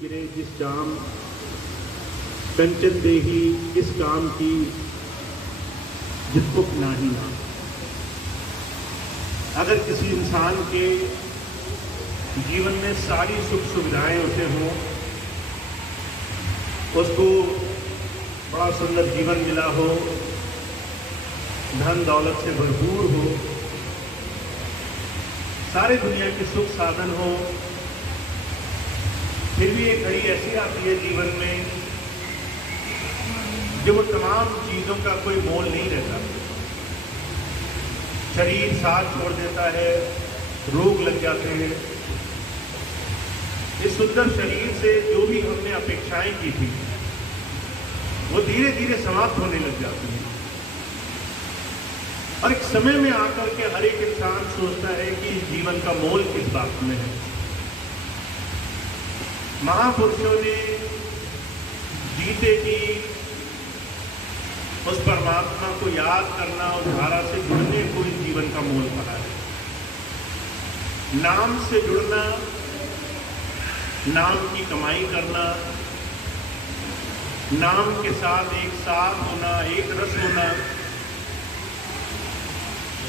गिरे जिस जाम, कंचन देही इस काम की जिसको नाही नाम। अगर किसी इंसान के जीवन में सारी सुख सुविधाएं उसे हों, उसको बड़ा सुंदर जीवन मिला हो, धन दौलत से भरपूर हो, सारे दुनिया के सुख साधन हो, फिर भी एक घड़ी ऐसी आती है जीवन में जब वो तमाम चीजों का कोई मोल नहीं रहता। शरीर साथ छोड़ देता है, रोग लग जाते हैं। इस सुंदर शरीर से जो भी हमने अपेक्षाएं की थी वो धीरे धीरे समाप्त होने लग जाती हैं। और एक समय में आकर के हर एक इंसान सोचता है कि जीवन का मोल किस बात में है। महापुरुषों ने जीते जी उस परमात्मा को याद करना और धारा से जुड़ने को इस जीवन का मोल कहा है। नाम से जुड़ना, नाम की कमाई करना, नाम के साथ एक साथ होना, एक रस होना,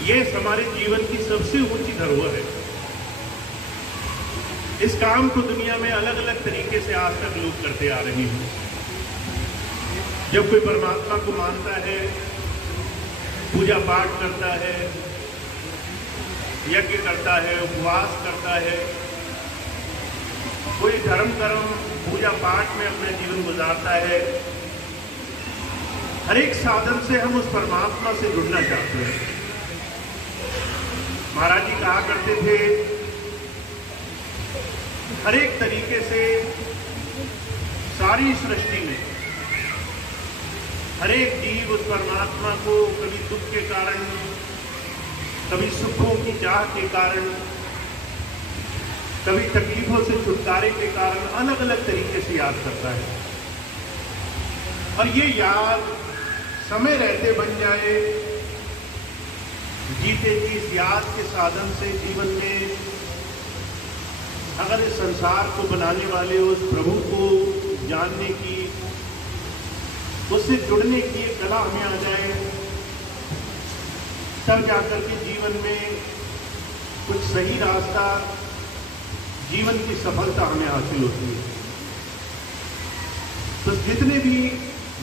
ये हमारे जीवन की सबसे ऊंची धरोहर है। इस काम को दुनिया में अलग अलग तरीके से आज तक लोग करते आ रहे हैं। जब कोई परमात्मा को मानता है, पूजा पाठ करता है, यज्ञ करता है, उपवास करता है, कोई धर्म कर्म पूजा पाठ में अपना जीवन गुजारता है, हर एक साधन से हम उस परमात्मा से जुड़ना चाहते हैं। महाराज जी कहा करते थे, हर एक तरीके से सारी सृष्टि में हर एक जीव उस परमात्मा को कभी दुख के कारण, कभी सुखों की चाह के कारण, कभी तकलीफों से छुटकारे के कारण अलग अलग तरीके से याद करता है। और ये याद समय रहते बन जाए, जीते जी इस याद के साधन से जीवन में अगर इस संसार को बनाने वाले उस प्रभु को जानने की, उससे जुड़ने की एक कला हमें आ जाए, तब जाकर के जीवन में कुछ सही रास्ता, जीवन की सफलता हमें हासिल होती है। तो जितने भी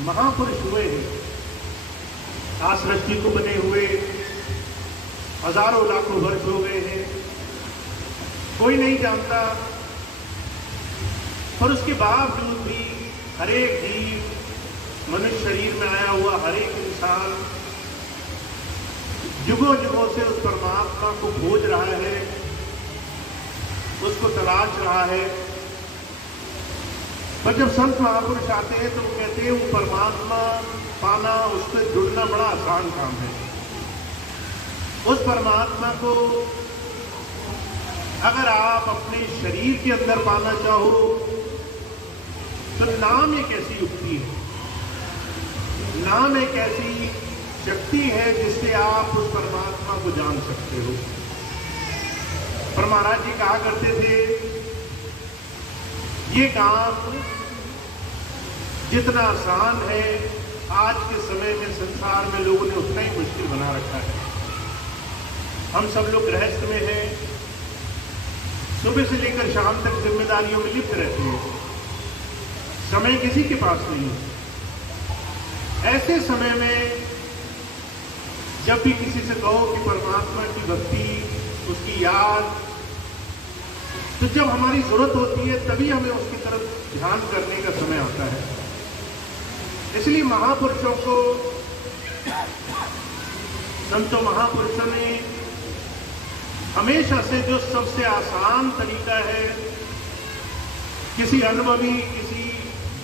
महापुरुष हुए हैं, आज सृष्टि को बने हुए हजारों लाखों वर्ष हो गए हैं, कोई नहीं जानता, पर उसके बावजूद भी हर एक जीव, मनुष्य शरीर में आया हुआ हर एक इंसान युगों युगों से उस परमात्मा को खोज रहा है, उसको तलाश रहा है। पर जब संत महापुरुष आते हैं तो वो कहते हैं वो परमात्मा पाना, उससे जुड़ना बड़ा आसान काम है। उस परमात्मा को अगर आप अपने शरीर के अंदर पाना चाहो तो नाम एक ऐसी युक्ति है, नाम एक ऐसी शक्ति है जिससे आप उस परमात्मा को जान सकते हो। पर महाराज जी कहा करते थे, ये काम जितना आसान है आज के समय में संसार में लोगों ने उतना ही मुश्किल बना रखा है। हम सब लोग गृहस्थ में हैं, सुबह से लेकर शाम तक जिम्मेदारियों में लिप्त रहते हैं, समय किसी के पास नहीं है। ऐसे समय में जब भी किसी से कहो कि परमात्मा की भक्ति, उसकी याद, तो जब हमारी जरूरत होती है तभी हमें उसकी तरफ ध्यान करने का समय आता है। इसलिए महापुरुषों को, संतों महापुरुषों ने हमेशा से जो सबसे आसान तरीका है, किसी अनुभवी, किसी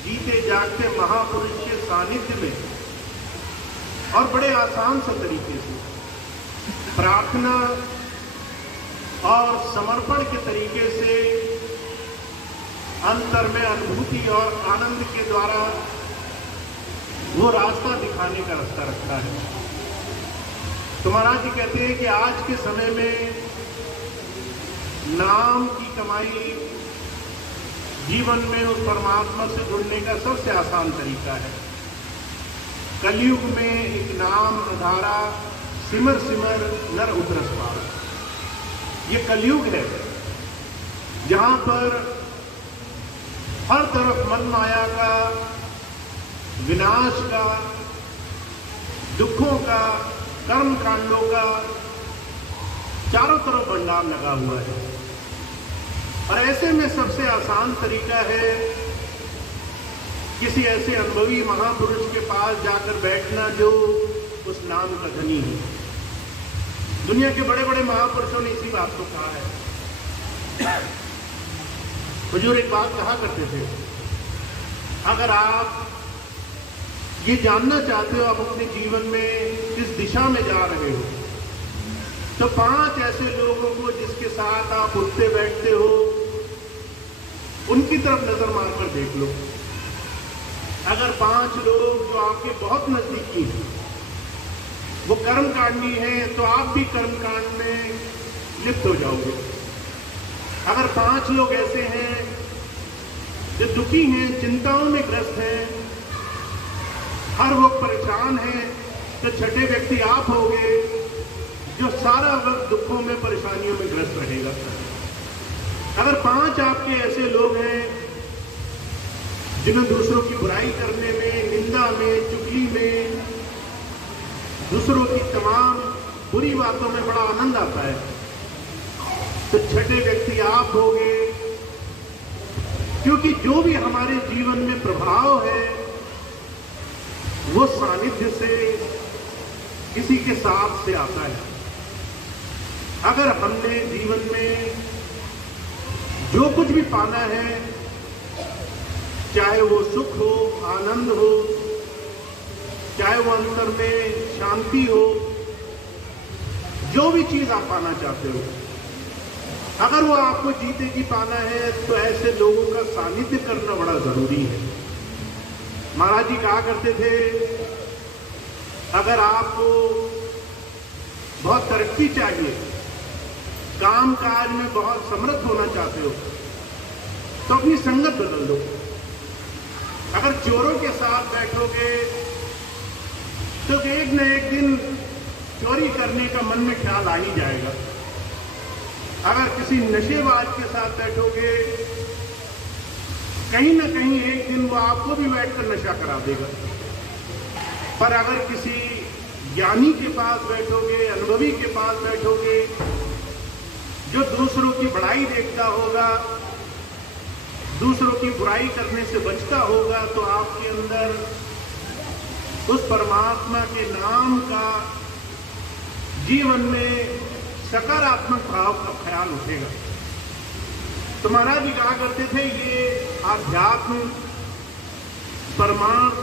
जीते जागते महापुरुष के सानिध्य में और बड़े आसान से तरीके से प्रार्थना और समर्पण के तरीके से अंतर में अनुभूति और आनंद के द्वारा वो रास्ता दिखाने का रास्ता रखता है। तो महाराज जी कहते हैं कि आज के समय में नाम की कमाई, जीवन में उस परमात्मा से जुड़ने का सबसे आसान तरीका है। कलयुग में एक नाम आधारा सिमर सिमर नर उतरस पारा। ये कलयुग है जहां पर हर तरफ मन माया का, विनाश का, दुखों का, कर्म कांडों का चारों तरफ भंडार लगा हुआ है। और ऐसे में सबसे आसान तरीका है किसी ऐसे अनुभवी महापुरुष के पास जाकर बैठना जो उस नाम का धनी है। दुनिया के बड़े बड़े महापुरुषों ने इसी बात को कहा है। हुजूर एक बात कहा करते थे, अगर आप ये जानना चाहते हो आप अपने जीवन में किस दिशा में जा रहे हो, तो 5 ऐसे लोगों को जिसके साथ आप उठते बैठते हो उनकी तरफ नजर मारकर देख लो। अगर 5 लोग जो आपके बहुत नजदीकी हैं वो कर्मकांडी हैं तो आप भी कर्मकांड में लिप्त हो जाओगे। अगर 5 लोग ऐसे हैं जो दुखी हैं, चिंताओं में ग्रस्त हैं, हर वक्त परेशान हैं, तो छठे व्यक्ति आप होगे जो सारा वक्त दुखों में, परेशानियों में ग्रस्त रहेगा। अगर 5 आपके ऐसे लोग हैं जिन्हें दूसरों की बुराई करने में, निंदा में, चुगली में, दूसरों की तमाम बुरी बातों में बड़ा आनंद आता है, तो छठे व्यक्ति आप होगे। क्योंकि जो भी हमारे जीवन में प्रभाव है वो सानिध्य से, किसी के साथ से आता है। अगर हमने जीवन में जो कुछ भी पाना है, चाहे वो सुख हो, आनंद हो, चाहे वो अंतर में शांति हो, जो भी चीज आप पाना चाहते हो, अगर वो आपको जीते जी पाना है तो ऐसे लोगों का सानिध्य करना बड़ा जरूरी है। महाराज जी कहा करते थे, अगर आपको बहुत तरक्की चाहिए, काम काज में बहुत समर्थ होना चाहते हो, तो अपनी संगत बदल दो। अगर चोरों के साथ बैठोगे तो एक न एक दिन चोरी करने का मन में ख्याल आ ही जाएगा। अगर किसी नशेबाज के साथ बैठोगे, कहीं ना कहीं एक दिन वो आपको भी बैठकर नशा करा देगा। पर अगर किसी ज्ञानी के पास बैठोगे, अनुभवी के पास बैठोगे, जो दूसरों की बड़ाई देखता होगा, दूसरों की बुराई करने से बचता होगा, तो आपके अंदर उस परमात्मा के नाम का जीवन में सकारात्मक भाव का ख्याल उठेगा। तो महाराज जी कहा करते थे, ये आध्यात्म, परमार्थ,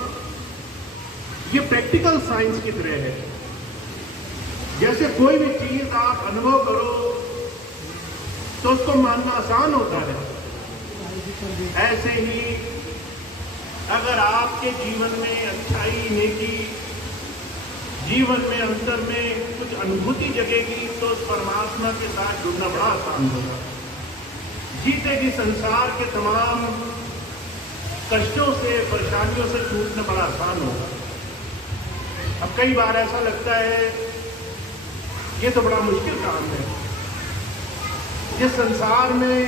ये प्रैक्टिकल साइंस की तरह है। जैसे कोई भी चीज आप अनुभव करो तो उसको मानना आसान होता है, ऐसे ही अगर आपके जीवन में अच्छाई, नेकी, जीवन में अंतर में कुछ अनुभूति जगेगी तो उस परमात्मा के साथ जुड़ना बड़ा आसान होगा। जीते जी संसार के तमाम कष्टों से, परेशानियों से छूटना बड़ा आसान होगा। अब कई बार ऐसा लगता है ये तो बड़ा मुश्किल काम है। जिस संसार में,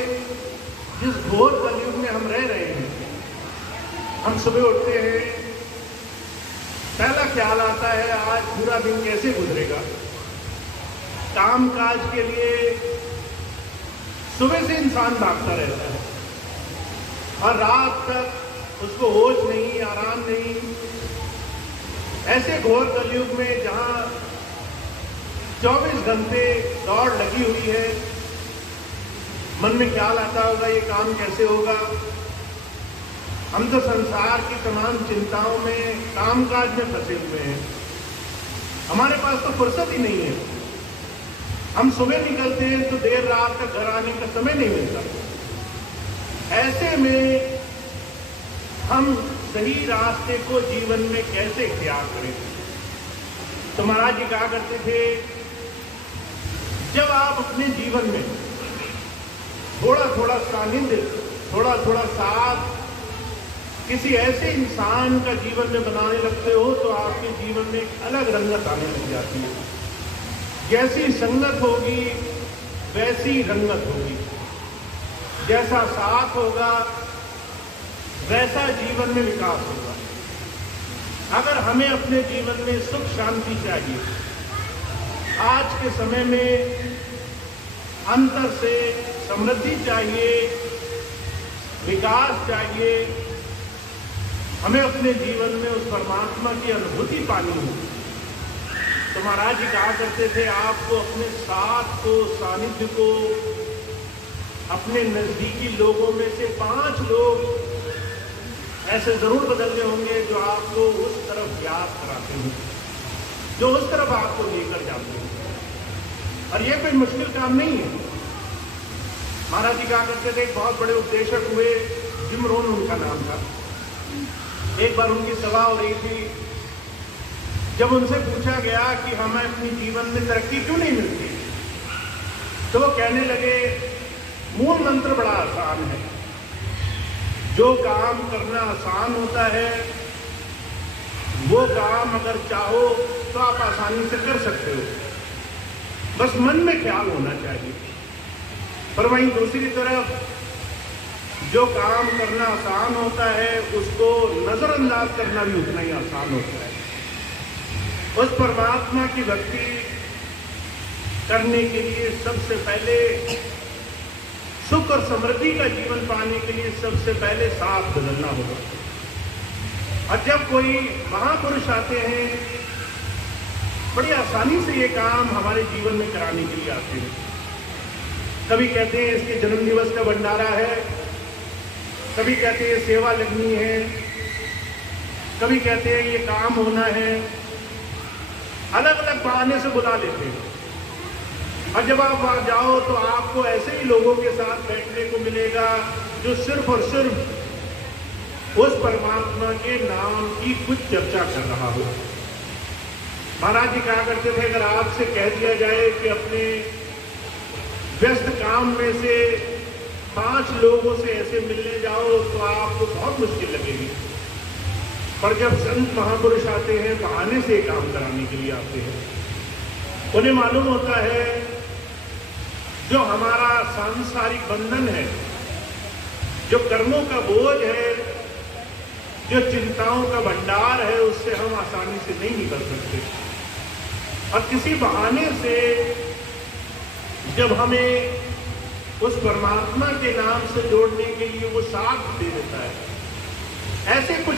जिस घोर कलयुग में हम रह रहे हैं, हम सुबह उठते हैं, पहला ख्याल आता है आज पूरा दिन कैसे गुजरेगा। काम काज के लिए सुबह से इंसान भागता रहता है और रात तक उसको होश नहीं, आराम नहीं। ऐसे घोर कलयुग में जहां 24 घंटे दौड़ लगी हुई है, मन में ख्याल आता होगा ये काम कैसे होगा। हम तो संसार की तमाम चिंताओं में, कामकाज में फंसे हुए हैं, हमारे पास तो फुर्सत ही नहीं है। हम सुबह निकलते हैं तो देर रात तक घर आने का समय नहीं मिलता। ऐसे में हम सही रास्ते को जीवन में कैसे इख्तियार करें। तो महाराज जी कहा करते थे, जब आप अपने जीवन में थोड़ा थोड़ा सानिध्य थोड़ा थोड़ा साथ किसी ऐसे इंसान का जीवन में बनाने लगते हो तो आपके जीवन में एक अलग रंगत आने लग जाती है। जैसी संगत होगी वैसी रंगत होगी, जैसा साथ होगा वैसा जीवन में विकास होगा। अगर हमें अपने जीवन में सुख शांति चाहिए, आज के समय में अंतर से समृद्धि चाहिए, विकास चाहिए, हमें अपने जीवन में उस परमात्मा की अनुभूति पानी हो। तो महाराज जी कहा करते थे, आपको अपने साथ को, सानिध्य को, अपने नजदीकी लोगों में से 5 लोग ऐसे जरूर बदलने होंगे जो आपको उस तरफ व्यास कराते हैं, जो उस तरफ आपको लेकर जाते हैं। और ये कोई मुश्किल काम नहीं है। महाराज जी कहा करते थे, एक बहुत बड़े उपदेशक हुए, जिम रोहन उनका नाम था। एक बार उनकी सभा हो रही थी, जब उनसे पूछा गया कि हमें अपनी जीवन में तरक्की क्यों नहीं मिलती, तो वो कहने लगे, मूल मंत्र बड़ा आसान है, जो काम करना आसान होता है वो काम अगर चाहो तो आप आसानी से कर सकते हो, बस मन में ख्याल होना चाहिए। पर वहीं दूसरी तरफ जो काम करना आसान होता है उसको नजरअंदाज करना भी उतना ही आसान होता है। उस परमात्मा की भक्ति करने के लिए सबसे पहले, सुख और समृद्धि का जीवन पाने के लिए सबसे पहले साथ बदलना होगा। और जब कोई महापुरुष आते हैं, बड़ी आसानी से ये काम हमारे जीवन में कराने के लिए आते हैं। कभी कहते हैं इसके जन्म दिवस का भंडारा है, कभी कहते हैं सेवा लगनी है, कभी कहते हैं ये काम होना है, अलग अलग बहाने से बुला लेते हैं। और जब आप वहां जाओ तो आपको ऐसे ही लोगों के साथ बैठने को मिलेगा जो सिर्फ और सिर्फ उस परमात्मा के नाम की कुछ चर्चा कर रहा हो। महाराज जी कहा करते थे, अगर आपसे कह दिया जाए कि अपने व्यस्त काम में से 5 लोगों से ऐसे मिलने जाओ तो आपको बहुत मुश्किल लगेगी। पर जब संत महापुरुष आते हैं, बहाने से काम कराने के लिए आते हैं, उन्हें मालूम होता है जो हमारा सांसारिक बंधन है, जो कर्मों का बोझ है, जो चिंताओं का भंडार है, उससे हम आसानी से नहीं निकल सकते। और किसी बहाने से जब हमें उस परमात्मा के नाम से जोड़ने के लिए वो साथ दे देता है, ऐसे कुछ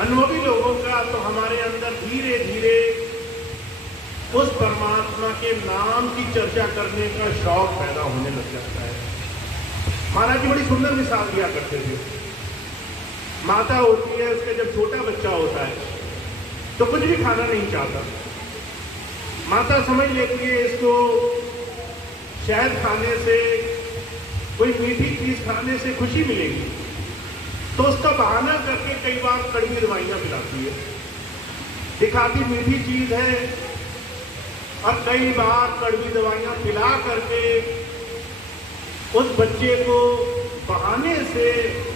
अनुभवी लोगों का, तो हमारे अंदर धीरे धीरे उस परमात्मा के नाम की चर्चा करने का शौक पैदा होने लग जाता है। महाराज जी बड़ी सुंदर मिसाल दिया करते थे। माता होती है, उसका जब छोटा बच्चा होता है तो कुछ भी खाना नहीं चाहता। माता समझ लेती है इसको शहद खाने से, कोई मीठी चीज खाने से खुशी मिलेगी, तो उसका बहाना करके कई बार कड़वी दवाइयां पिलाती है, दिखाती मीठी चीज है, और कई बार कड़वी दवाइयां पिला करके उस बच्चे को बहाने से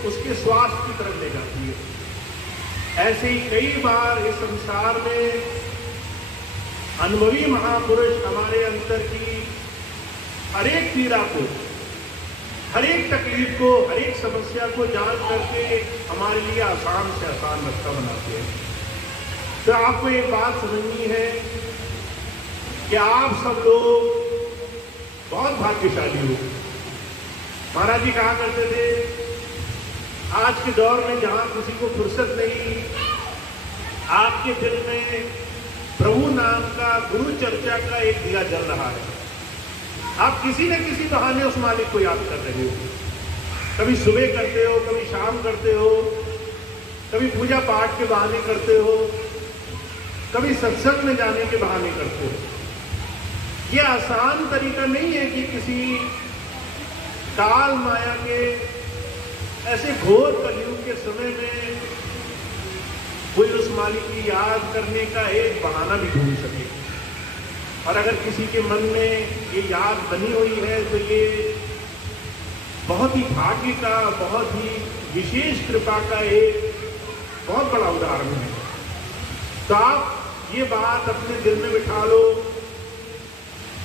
उसके स्वास्थ्य की तरफ ले जाती है। ऐसे ही कई बार इस संसार में अनुभवी महापुरुष हमारे अंदर की हर एक पीड़ा को, हर एक तकलीफ को, हर एक समस्या को जान करके हमारे लिए आसान से आसान रास्ता बनाते हैं। तो आपको एक बात समझनी है कि आप सब लोग बहुत भाग्यशाली हो। महाराज जी कहा करते थे, आज के दौर में जहां किसी को फुर्सत नहीं, आपके दिल में प्रभु नाम का, गुरु चर्चा का एक दिया जल रहा है। आप किसी न किसी बहाने उस मालिक को याद कर रहे हो। कभी सुबह करते हो, कभी शाम करते हो, कभी पूजा पाठ के बहाने करते हो, कभी सत्संग में जाने के बहाने करते हो। ये आसान तरीका नहीं है कि किसी काल माया के ऐसे घोर कलयुग के समय में कोई उस मालिक की याद करने का एक बहाना भी ढूंढ सके। और अगर किसी के मन में ये याद बनी हुई है तो ये बहुत ही भाग्य का, बहुत ही विशेष कृपा का एक बहुत बड़ा उदाहरण है। तो आप ये बात अपने दिल में बिठा लो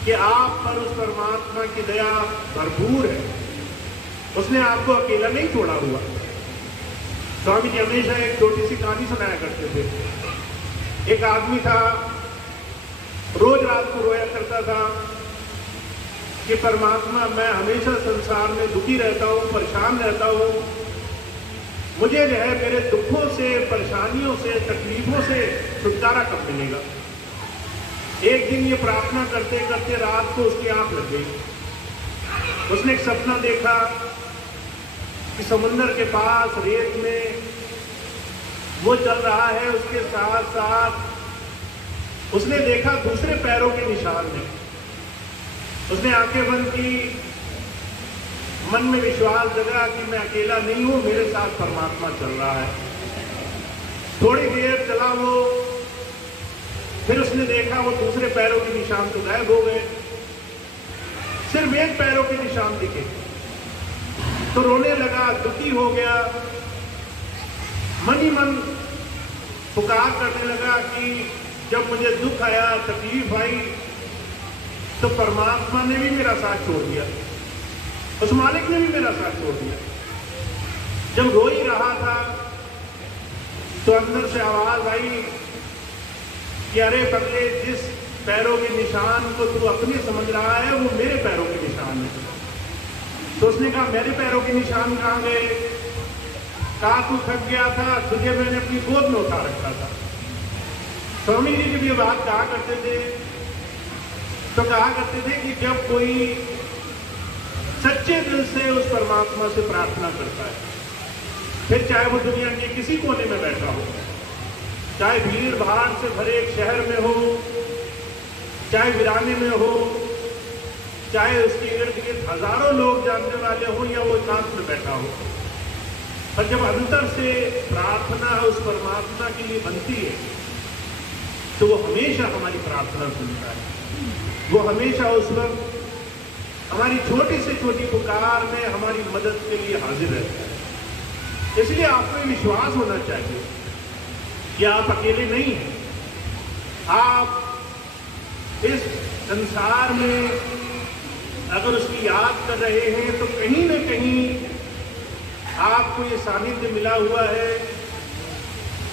कि आप पर उस परमात्मा की दया भरपूर है। उसने आपको अकेला नहीं छोड़ा हुआ। स्वामी जी हमेशा एक छोटी सी कहानी सुनाया करते थे। एक आदमी था, रोज रात को रोया करता था कि परमात्मा, मैं हमेशा संसार में दुखी रहता हूँ, परेशान रहता हूँ, मुझे जो है मेरे दुखों से, परेशानियों से, तकलीफों से छुटकारा कब मिलेगा। एक दिन ये प्रार्थना करते करते रात को उसकी आंख लग गई। उसने एक सपना देखा कि समुद्र के पास रेत में वो चल रहा है, उसके साथ साथ उसने देखा दूसरे पैरों के निशान में। उसने आंखें बंद की, मन में विश्वास जगा कि मैं अकेला नहीं हूं, मेरे साथ परमात्मा चल रहा है। थोड़ी देर चला वो, फिर उसने देखा वो दूसरे पैरों के निशान तो गायब हो गए, सिर्फ एक पैरों के निशान दिखे। तो रोने लगा, दुखी हो गया, मन ही मन पुकार करने लगा कि जब मुझे दुख आया, तकलीफ आई, तो परमात्मा ने भी मेरा साथ छोड़ दिया, उस मालिक ने भी मेरा साथ छोड़ दिया। जब रो ही रहा था तो अंदर से आवाज आई कि अरे पगले, जिस पैरों के निशान को तू अपने समझ रहा है वो मेरे पैरों के निशान है। तो उसने कहा, मेरे पैरों के निशान कहाँ गए? कहा, तू थक गया था, तुझे मैंने अपनी गोद में उठा रखा था। स्वामी जी जब ये बात कहा करते थे तो कहा करते थे कि जब कोई सच्चे दिल से उस परमात्मा से प्रार्थना करता है, फिर चाहे वो दुनिया के किसी कोने में बैठा हो, चाहे भीड़ भाड़ से भरे एक शहर में हो, चाहे वीराने में हो, चाहे उसके इर्द गिर्द हजारों लोग जानने वाले हो, या वो एकांत में बैठा हो, पर जब अंतर से प्रार्थना उस परमात्मा के लिए बनती है तो वो हमेशा हमारी प्रार्थना सुनता है। वो हमेशा उस वक्त हमारी छोटी से छोटी पुकार में हमारी मदद के लिए हाजिर रहता है। इसलिए आपको विश्वास होना चाहिए कि आप अकेले नहीं हैं। आप इस संसार में अगर उसकी याद कर रहे हैं तो कहीं न कहीं आपको ये सानिध्य मिला हुआ है,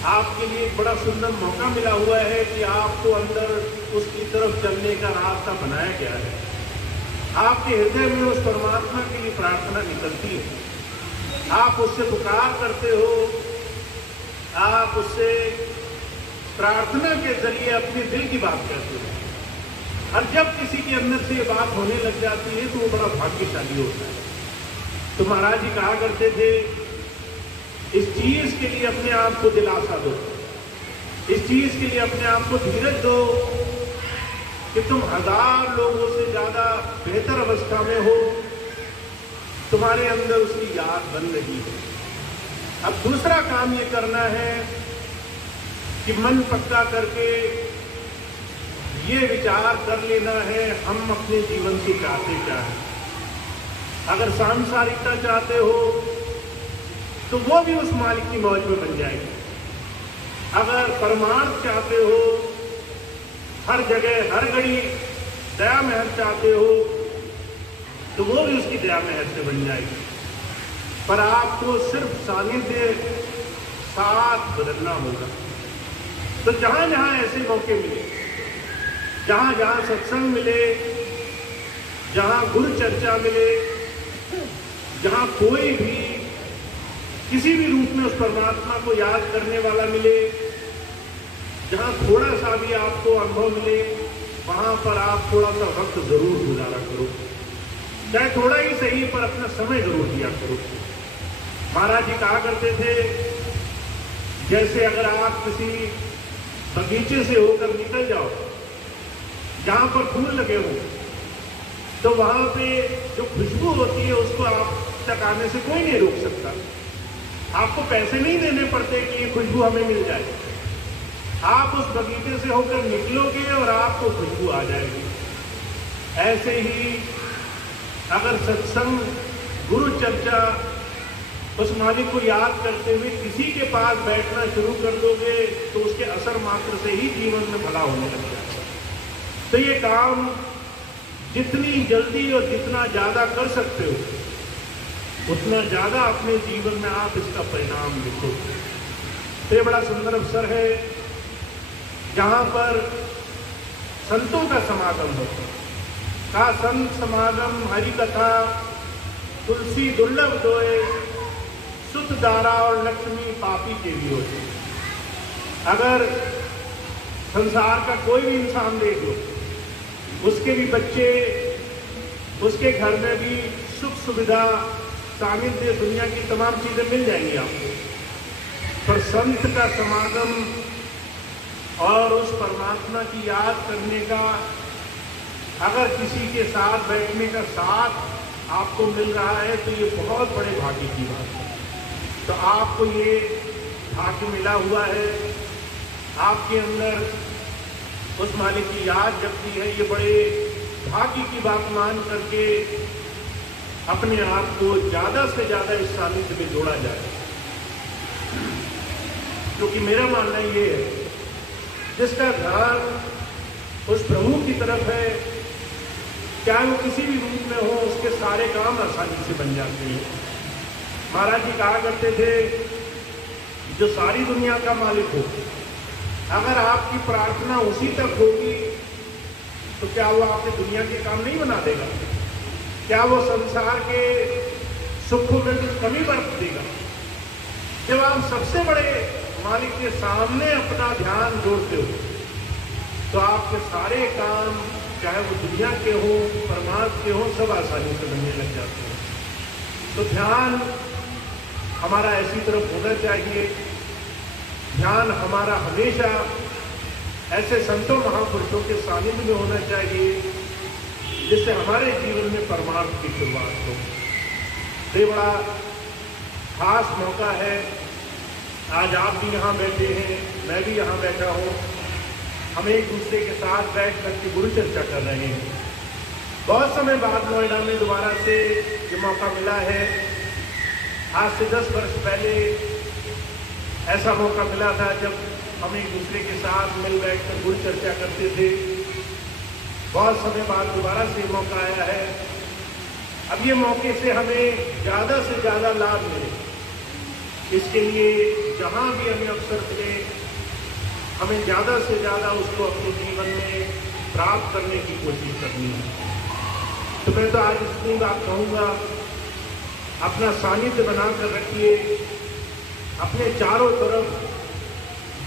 आपके लिए एक बड़ा सुंदर मौका मिला हुआ है कि आपको अंदर उसकी तरफ चलने का रास्ता बनाया गया है। आपके हृदय में उस परमात्मा के लिए प्रार्थना निकलती है, आप उससे पुकार करते हो, आप उससे प्रार्थना के जरिए अपने दिल की बात कहते हो। और जब किसी के अंदर से ये बात होने लग जाती है तो वो बड़ा भाग्यशाली होता है। तो महाराज जी कहा करते थे, इस चीज के लिए अपने आप को दिलासा दो, इस चीज के लिए अपने आप को धीरज दो कि तुम हजार लोगों से ज्यादा बेहतर अवस्था में हो, तुम्हारे अंदर उसकी याद बन रही है। अब दूसरा काम ये करना है कि मन पक्का करके ये विचार कर लेना है, हम अपने जीवन से चाहते क्या है। अगर सांसारिकता चाहते हो तो वो भी उस मालिक की मौज में बन जाएगी। अगर परमार्थ चाहते हो, हर जगह हर घड़ी दया महर चाहते हो, तो वो भी उसकी दया महर से बन जाएगी। पर आपको सिर्फ सानिध्य साथ बदलना होगा। तो जहां जहां ऐसे मौके मिले, जहां जहां सत्संग मिले, जहां गुरु चर्चा मिले, जहां कोई भी किसी भी रूप में उस परमात्मा को याद करने वाला मिले, जहां थोड़ा सा भी आपको अनुभव मिले, वहां पर आप थोड़ा सा वक्त जरूर गुजारा करो, चाहे थोड़ा ही सही, पर अपना समय जरूर दिया करो। महाराज जी कहा करते थे, जैसे अगर आप किसी बगीचे से होकर निकल जाओ जहां पर फूल लगे हो, तो वहां पे जो खुशबू होती है उसको आप तक आने से कोई नहीं रोक सकता। आपको पैसे नहीं देने पड़ते कि ये खुशबू हमें मिल जाए। आप उस बगीचे से होकर निकलोगे और आपको खुशबू आ जाएगी। ऐसे ही अगर सत्संग गुरु चर्चा, उस मालिक को याद करते हुए किसी के पास बैठना शुरू कर दोगे तो उसके असर मात्र से ही जीवन में भला होने लग जाएगा। तो ये काम जितनी जल्दी और जितना ज्यादा कर सकते हो उतना ज्यादा अपने जीवन में आप इसका परिणाम देखो। तो ये बड़ा सुंदर अवसर है जहां पर संतों का समागम होता है। का संत समागम हरि कथा तुलसी दुर्लभ दोए, सुत दारा और लक्ष्मी पापी के भी होते। अगर संसार का कोई भी इंसान देख लो, उसके भी बच्चे, उसके घर में भी सुख सुविधा, सानिध्य, दुनिया की तमाम चीजें मिल जाएंगी आपको, पर संत का समागम और उस परमात्मा की याद करने का, अगर किसी के साथ बैठने का साथ आपको मिल रहा है तो ये बहुत बड़े भाग्य की बात है। तो आपको ये भाग्य मिला हुआ है, आपके अंदर उस मालिक की याद जगती है। ये बड़े भाग्य की बात मान करके अपने आप को ज्यादा से ज्यादा इस सानिध्य में जोड़ा जाए, क्योंकि मेरा मानना ये है जिसका ध्यान उस प्रभु की तरफ है, चाहे वो किसी भी रूप में हो, उसके सारे काम आसानी से बन जाते हैं। महाराज जी कहा करते थे, जो सारी दुनिया का मालिक हो, अगर आपकी प्रार्थना उसी तक होगी तो क्या वो आपकी दुनिया के काम नहीं बना देगा? क्या वो संसार के सुखों में कुछ कमी बरत देगा? जब आप सबसे बड़े मालिक के सामने अपना ध्यान जोड़ते हो तो आपके सारे काम, चाहे वो दुनिया के हो, परमात्मा के हो, सब आसानी से बनने लग जाते हैं। तो ध्यान हमारा ऐसी तरफ होना चाहिए, ध्यान हमारा हमेशा ऐसे संतों महापुरुषों के सानिध्य में होना चाहिए जिससे हमारे जीवन में परमार्थ की शुरुआत हो। ये बड़ा खास मौका है। आज आप भी यहाँ बैठे हैं, मैं भी यहाँ बैठा हूँ, हम एक दूसरे के साथ बैठ करके गुरु चर्चा कर रहे हैं। बहुत समय बाद नोएडा में दोबारा से ये मौका मिला है। आज से 10 वर्ष पहले ऐसा मौका मिला था जब हम एक दूसरे के साथ मिल बैठकर गुरु चर्चा करते थे। बहुत समय बाद दोबारा से मौका आया है। अब ये मौके से हमें ज़्यादा से ज़्यादा लाभ मिले, इसके लिए जहाँ भी हमें अवसर मिले हमें ज़्यादा से ज़्यादा उसको अपने जीवन में प्राप्त करने की कोशिश करनी है। तो मैं तो आज इतनी बात कहूँगा, अपना सानिध्य बनाकर रखिए, अपने चारों तरफ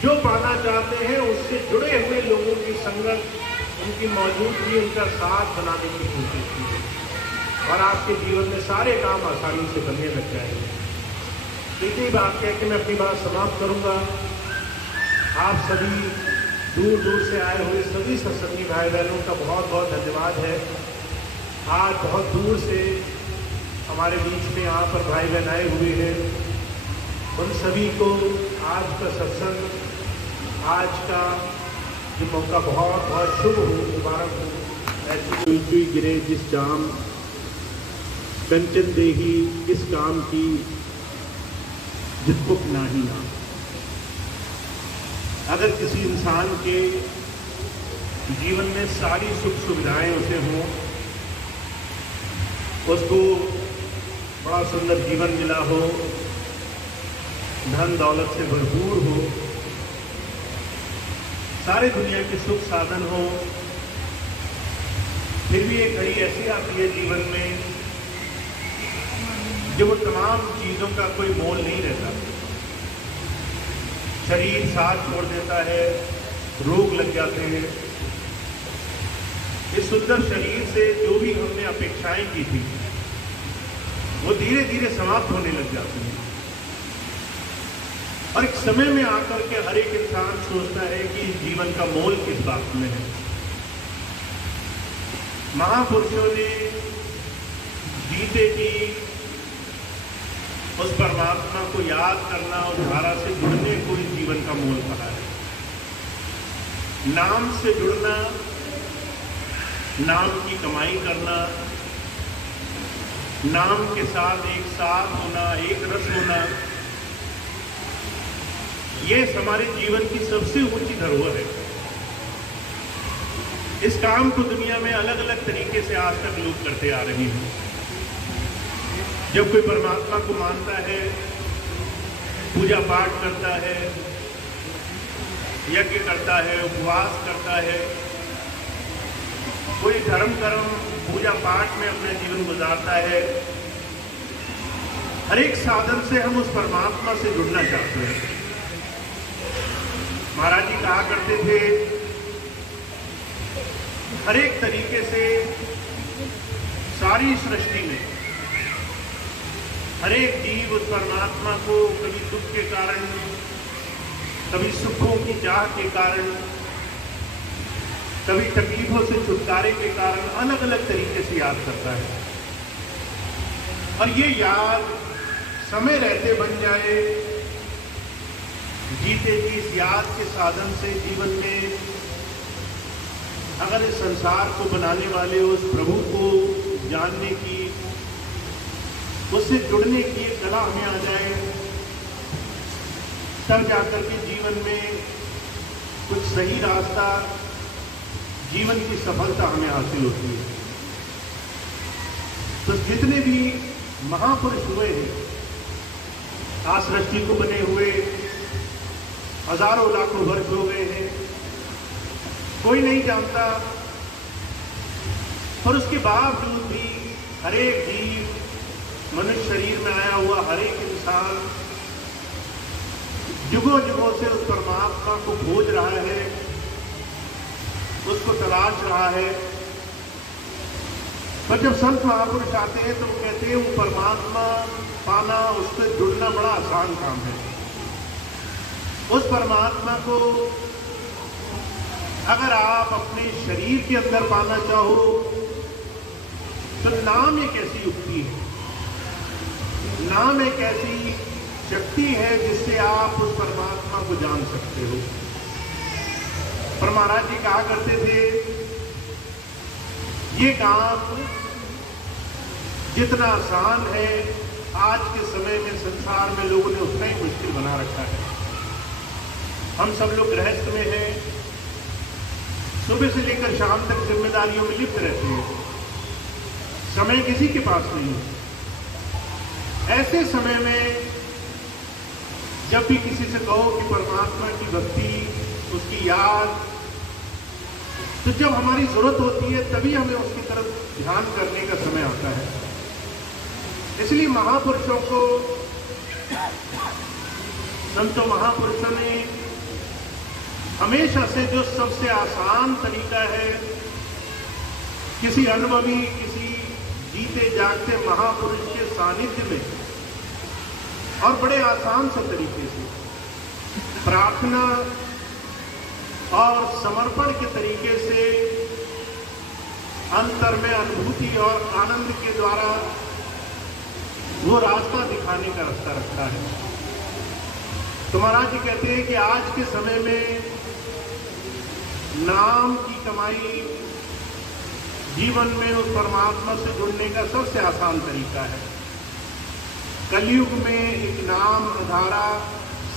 जो पाना चाहते हैं उससे जुड़े हुए लोगों की संगत, उनकी मौजूदगी, उनका साथ बनाने की कोशिश कीजिए और आपके जीवन में सारे काम आसानी से बनने लग जाएंगे। इतनी बात कह के मैं अपनी बात समाप्त करूँगा। आप सभी दूर दूर से आए हुए सभी सत्संगी भाई बहनों का बहुत बहुत धन्यवाद है। आज बहुत दूर से हमारे बीच में यहाँ पर भाई बहन आए हुए हैं, उन सभी को आज का सत्संग, आज का ये मौका बहुत बहुत शुभ हो, मुबारक हो। ऐसी चुई गिरे जिस जाम, कंचन देही इस काम की जिसको नाही नाम। अगर किसी इंसान के जीवन में सारी सुख सुविधाएं उसे हों, उसको बड़ा सुंदर जीवन मिला हो, धन दौलत से भरपूर हो, सारे दुनिया के सुख साधन हो, फिर भी एक घड़ी ऐसी आती है जीवन में जब वो तमाम चीजों का कोई मोल नहीं रहता। शरीर साथ छोड़ देता है, रोग लग जाते हैं। इस सुंदर शरीर से जो भी हमने अपेक्षाएं की थी वो धीरे धीरे समाप्त होने लग जाती हैं और एक समय में आकर के हर एक इंसान सोचता है कि जीवन का मोल किस बात में है। महापुरुषों ने जीते जी उस परमात्मा को याद करना और धारा से जुड़ने को इस जीवन का मोल कहा है। नाम से जुड़ना, नाम की कमाई करना, नाम के साथ एक साथ होना, एक रस होना, ये हमारे जीवन की सबसे ऊंची धरोहर है। इस काम को दुनिया में अलग अलग तरीके से आज तक लोग करते आ रहे हैं। जब कोई परमात्मा को मानता है, पूजा पाठ करता है, यज्ञ करता है, उपवास करता है, कोई धर्म कर्म पूजा पाठ में अपना जीवन गुजारता है, हर एक साधन से हम उस परमात्मा से जुड़ना चाहते हैं। महाराज जी कहा करते थे, हर एक तरीके से सारी सृष्टि में हर एक जीव उस परमात्मा को कभी दुख के कारण, कभी सुखों की चाह के कारण, कभी तकलीफों से छुटकारे के कारण अलग अलग तरीके से याद करता है। और ये याद समय रहते बन जाए, जीते जी इस याद के साधन से जीवन में अगर इस संसार को बनाने वाले उस प्रभु को जानने की, उससे जुड़ने की एक कला हमें आ जाए, तब जाकर के जीवन में कुछ सही रास्ता, जीवन की सफलता हमें हासिल होती है। तो जितने भी महापुरुष हुए हैं, आज सृष्टि को बने हुए हजारों लाखों वर्ष हो गए हैं, कोई नहीं जानता, पर उसके बावजूद भी हर एक जीव, मनुष्य शरीर में आया हुआ हर एक इंसान युगों युगों से उस परमात्मा को खोज रहा है, उसको तलाश रहा है। पर जब संत महापुरुष आते हैं तो वो कहते हैं वो परमात्मा पाना, उससे जुड़ना बड़ा आसान काम है। उस परमात्मा को अगर आप अपने शरीर के अंदर पाना चाहो तो नाम एक ऐसी युक्ति है, नाम एक ऐसी शक्ति है जिससे आप उस परमात्मा को जान सकते हो। पर महाराज जी कहा करते थे, ये काम जितना आसान है आज के समय में संसार में लोगों ने उतना ही मुश्किल बना रखा है। हम सब लोग गृहस्थ में हैं, सुबह से लेकर शाम तक जिम्मेदारियों में लिप्त रहते हैं, समय किसी के पास नहीं है। ऐसे समय में जब भी किसी से कहो कि परमात्मा की भक्ति, उसकी याद, तो जब हमारी जरूरत होती है तभी हमें उसकी तरफ ध्यान करने का समय आता है। इसलिए महापुरुषों को, संतों महापुरुषों ने हमेशा से जो सबसे आसान तरीका है, किसी अनुभवी, किसी जीते जागते महापुरुष के सानिध्य में और बड़े आसान से तरीके से प्रार्थना और समर्पण के तरीके से अंतर में अनुभूति और आनंद के द्वारा वो रास्ता दिखाने का रास्ता रखता है। तो महाराज जी कहते हैं कि आज के समय में नाम की कमाई, जीवन में उस परमात्मा से जुड़ने का सबसे आसान तरीका है। कलयुग में एक नाम धारा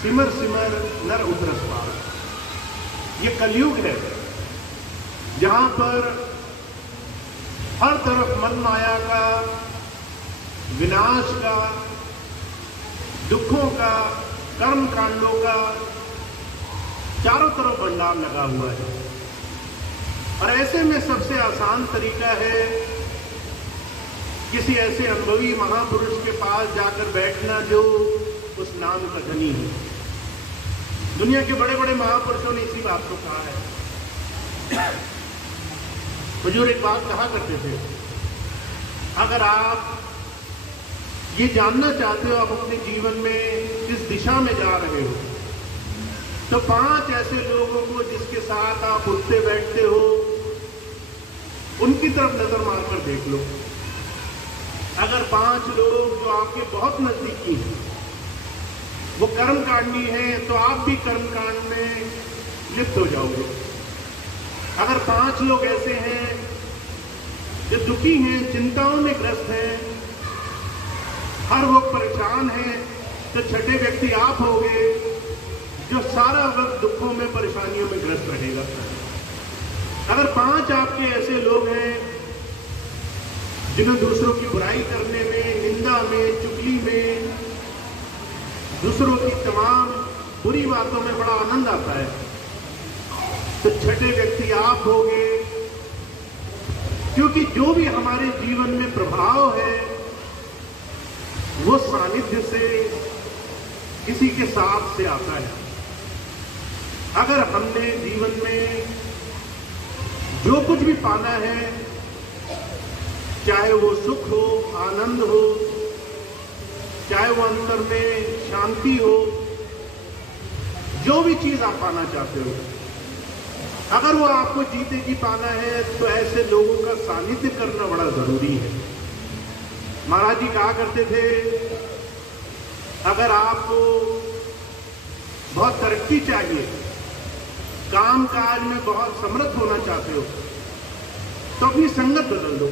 सिमर सिमर नर उतरस पारा। ये कलयुग है जहां पर हर तरफ मन माया का, विनाश का, दुखों का, कर्म कांडों का चारों तरफ भंडार लगा हुआ है। और ऐसे में सबसे आसान तरीका है किसी ऐसे अनुभवी महापुरुष के पास जाकर बैठना जो उस नाम का धनी है। दुनिया के बड़े बड़े महापुरुषों ने इसी बात को कहा है। हुजूर एक बात कहा करते थे, अगर आप ये जानना चाहते हो आप अपने जीवन में किस दिशा में जा रहे हो, तो 5 ऐसे लोगों को जिसके साथ आप उठते बैठते हो उनकी तरफ नजर मारकर देख लो। अगर 5 लोग जो आपके बहुत नजदीकी हैं वो कर्मकांडी हैं तो आप भी कर्मकांड में लिप्त हो जाओगे। अगर 5 लोग ऐसे हैं जो दुखी हैं, चिंताओं में ग्रस्त हैं, हर वो परेशान है तो छठे व्यक्ति आप होगे जो सारा वक्त दुखों में परेशानियों में ग्रस्त रहेगा। अगर 5 आपके ऐसे लोग हैं जिन्हें दूसरों की बुराई करने में, निंदा में, चुगली में, दूसरों की तमाम बुरी बातों में बड़ा आनंद आता है, तो छठे व्यक्ति आप होगे, क्योंकि जो भी हमारे जीवन में प्रभाव है वो सानिध्य से, किसी के साथ से आता है। अगर हमने जीवन में जो कुछ भी पाना है, चाहे वो सुख हो, आनंद हो, चाहे वो अंतर में शांति हो, जो भी चीज आप पाना चाहते हो, अगर वो आपको जीते जी पाना है तो ऐसे लोगों का सानिध्य करना बड़ा जरूरी है। महाराज जी कहा करते थे, अगर आपको बहुत तरक्की चाहिए, काम काज में बहुत समर्थ होना चाहते हो, तो अपनी संगत बदल दो।